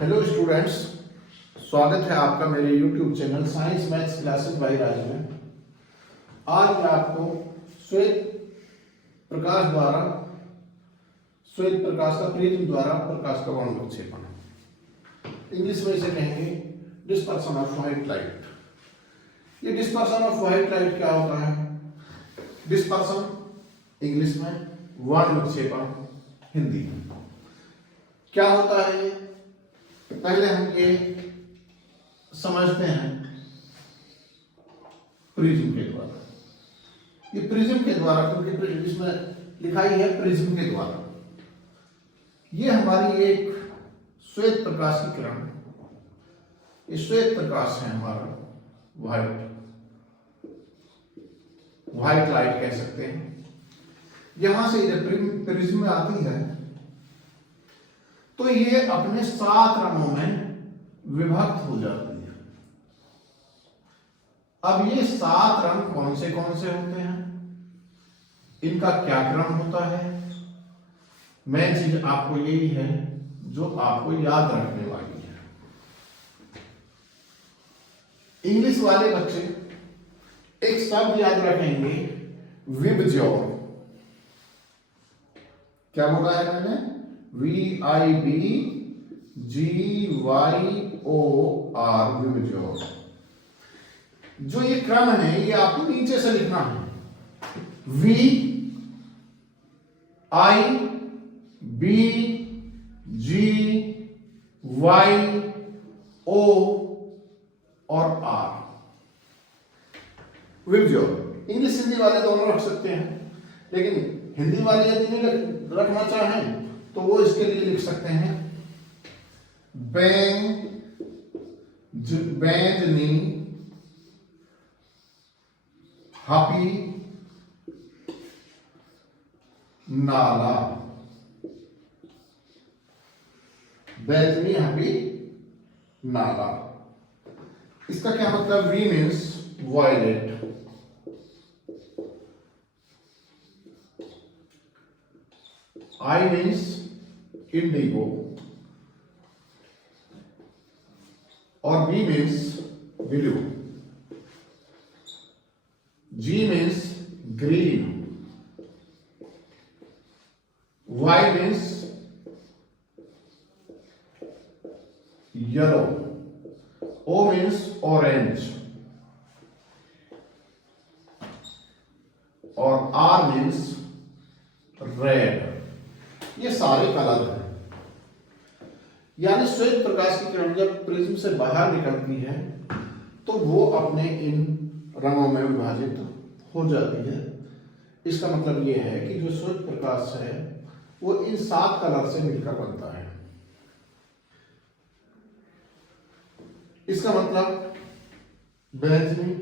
Hello students, स्वागत है आपका मेरे YouTube channel science maths classes by Raj में। आज मैं आपको श्वेत प्रकाश का प्रिज्म द्वारा प्रकाश का वर्ण विक्षेपण, इंग्लिश में इसे कहेंगे डिस्पर्सन ऑफ व्हाइट लाइट। ये डिस्पर्सन ऑफ व्हाइट लाइट क्या होता है? डिस्पर्सन इंग्लिश में, वर्ण विक्षेपण हिंदी में। क्या होता है पहले हम ये समझते हैं प्रिज्म के द्वारा। ये प्रिज्म के द्वारा, क्योंकि इसमें लिखा ही है प्रिज्म के द्वारा। ये हमारी एक श्वेत प्रकाश की किरण, ये श्वेत प्रकाश है हमारा, व्हाइट लाइट कह सकते हैं। यहां से जब प्रिज्म में आती है तो ये अपने 7 रंगों में विभक्त हो जाती है। अब ये 7 रंग कौन से होते हैं, इनका क्या क्रम होता है, मेन चीज आपको यही है जो आपको याद रखने वाली है। इंग्लिश वाले बच्चे एक शब्द याद रखेंगे, विबज्योर। क्या बोला है मैंने? VIBGYOR, विबज्योर। जो ये क्रम है ये आपको नीचे से लिखना है, VIBGYO और R, विबज्योर। इंग्लिश हिंदी वाले दोनों रख सकते हैं, लेकिन हिंदी वाले यदि नहीं रखना चाहें तो वो इसके लिए लिख सकते हैं बैंजनी हपी नाला। बैंजनी हपी नाला, इसका क्या मतलब? V means violet, I means indigo और B means blue, G means green, Y means yellow, O means orange और R means red। ये सारे कलर हैं। यानी श्वेत प्रकाश की किरण जब प्रिज्म से बाहर निकलती है तो वो अपने इन रंगों में विभाजित हो जाती है। इसका मतलब ये है कि जो श्वेत प्रकाश है वो इन 7 कलर से मिलकर बनता है। इसका मतलब बैंगनी,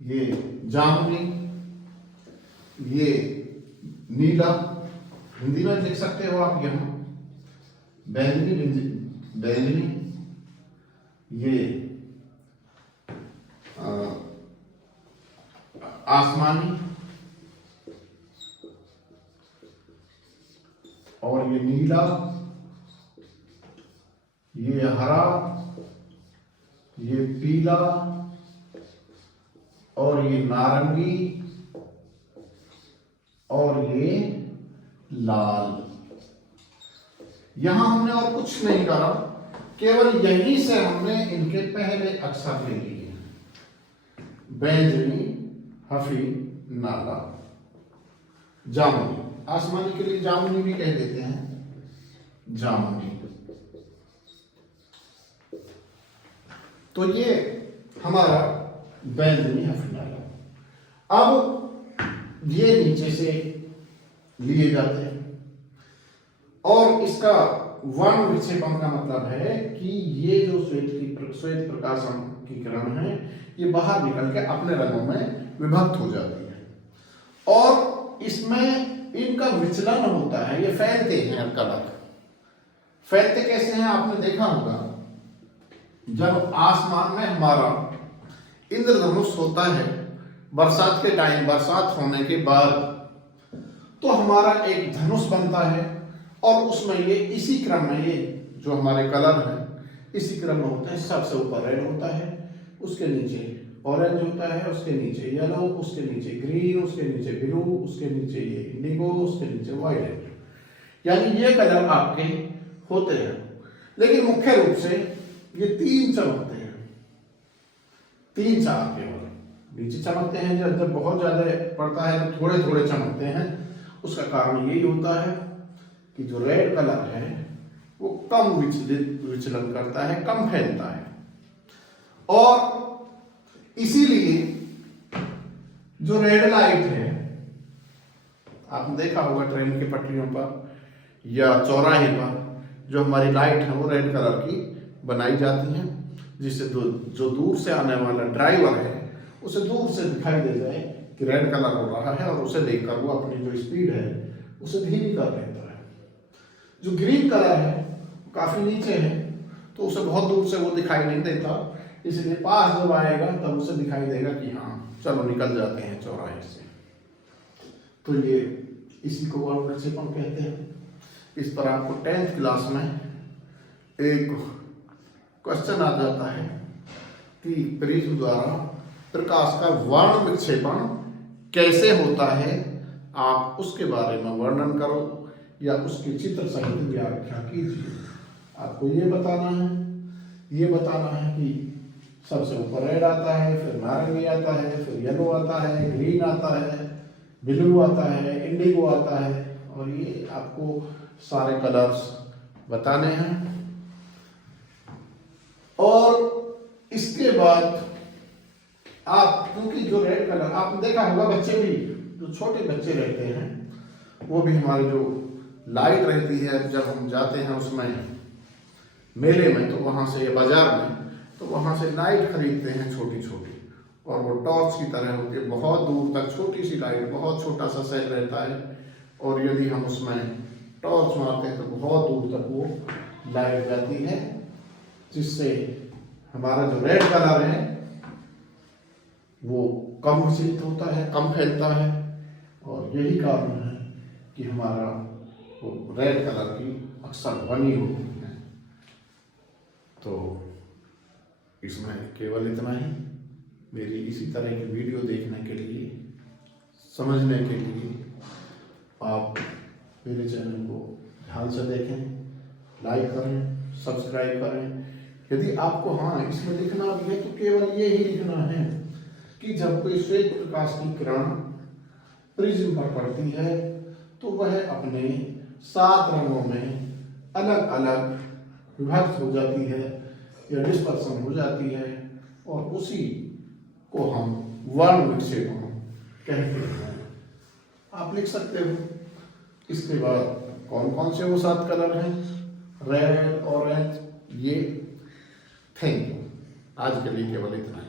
ये जामुनी, ये नीला, हिंदी में लिख सकते हो आप यहां बैंगनी, ये आसमानी और ये नीला, ये हरा, ये पीला और ये नारंगी और ये लाल। यहां हमने और कुछ नहीं करा, केवल यहीं से हमने इनके पहले अक्षर ले लिए, बैंजनी हफी नाला। जामुनी, आसमानी के लिए जामुनी भी कह देते हैं, जामुनी। तो ये हमारा बैंजनी हफी नाला। अब ये नीचे से लिए जाते हैं और इसका वर्ण विक्षेपण का मतलब है कि ये जो श्वेत प्रकाशन की किरण है ये बाहर निकल के अपने रंगों में विभक्त हो जाती है और इसमें इनका विचलन होता है। ये फैलते हैं कलर। फैलते कैसे हैं आपने देखा होगा, जब आसमान में हमारा इंद्रधनुष होता है बरसात के टाइम, बरसात होने के बाद तो हमारा एक धनुष बनता है और उसमें ये इसी क्रम में, ये जो हमारे कलर हैं इसी क्रम में होते हैं। सबसे ऊपर रेड होता है, उसके नीचे ऑरेंज होता है, उसके नीचे येलो, उसके नीचे ग्रीन, उसके नीचे ब्लू, उसके नीचे ये इंडिगो, उसके नीचे वायलेट। यानी ये कलर आपके होते हैं। लेकिन मुख्य रूप से ये 3 चमकते हैं, 3-4 केवल नीचे चमकते हैं। जब बहुत ज्यादा पड़ता है तो थोड़े थोड़े चमकते हैं। उसका कारण यही होता है कि जो रेड कलर है वो कम विचलन करता है, कम फैलता है। और इसीलिए जो रेड लाइट है, आपने देखा होगा ट्रेन की पटरियों पर या चौराहे पर जो हमारी लाइट है वो रेड कलर की बनाई जाती है, जिससे जो दूर से आने वाला ड्राइवर है उसे दूर से दिखाई दे जाए कि रेड कलर हो रहा है, और उसे देखकर वो अपनी जो स्पीड है उसे धीमी कर लेता है। जो ग्रीन कलर है काफी नीचे है तो उसे बहुत दूर से वो दिखाई नहीं देता, इसलिए पास जब आएगा तब उसे दिखाई देगा कि हाँ चलो निकल जाते हैं चौराहे से। तो ये इसी को वर्ण विक्षेपण कहते हैं। इस पर आपको 10th क्लास में एक क्वेश्चन आ जाता है कि प्रिज्म द्वारा प्रकाश का वर्ण विक्षेपण कैसे होता है, आप उसके बारे में वर्णन करो या उसके चित्र सहित व्याख्या कीजिए। आपको ये बताना है कि सबसे ऊपर रेड आता है, फिर नारंगी आता है, फिर येलो आता है, ग्रीन आता है, ब्लू आता है, इंडिगो आता है, और ये आपको सारे कलर्स बताने हैं। और इसके बाद आप, क्योंकि जो रेड कलर आपने देखा होगा, बच्चे भी, जो छोटे बच्चे रहते हैं वो भी हमारे जो लाइट रहती है, जब हम जाते हैं उसमें मेले में तो वहां से, बाजार में तो वहां से लाइट खरीदते हैं छोटी छोटी, और वो टॉर्च की तरह होती है, बहुत दूर तक छोटी सी लाइट, बहुत छोटा सा सेल रहता है, और यदि हम उसमें टॉर्च मारते हैं तो बहुत दूर तक वो लाइट जाती है, जिससे हमारा जो रेड कलर है वो कम विचलित होता है, कम फैलता है, और यही कारण है कि हमारा वो रेड कलर की अक्सर बनी होती है। तो इसमें केवल इतना ही। मेरी इसी तरह की वीडियो देखने के लिए, समझने के लिए आप मेरे चैनल को ध्यान से देखें, लाइक करें, सब्सक्राइब करें। यदि आपको हाँ इसमें लिखना भी है तो केवल ये ही लिखना है कि जब कोई श्वेत प्रकाश की किरण प्रिज्म पर पड़ती है तो वह अपने 7 रंगों में अलग अलग विभक्त हो जाती है या डिस्पर्सन हो जाती है, और उसी को हम वर्ण विक्षेपण कहते हैं। आप लिख सकते हो। इसके बाद कौन कौन से वो 7 कलर हैं, रेड, ऑरेंज, ये। Thank you. आज के लिए केवल इतना ही।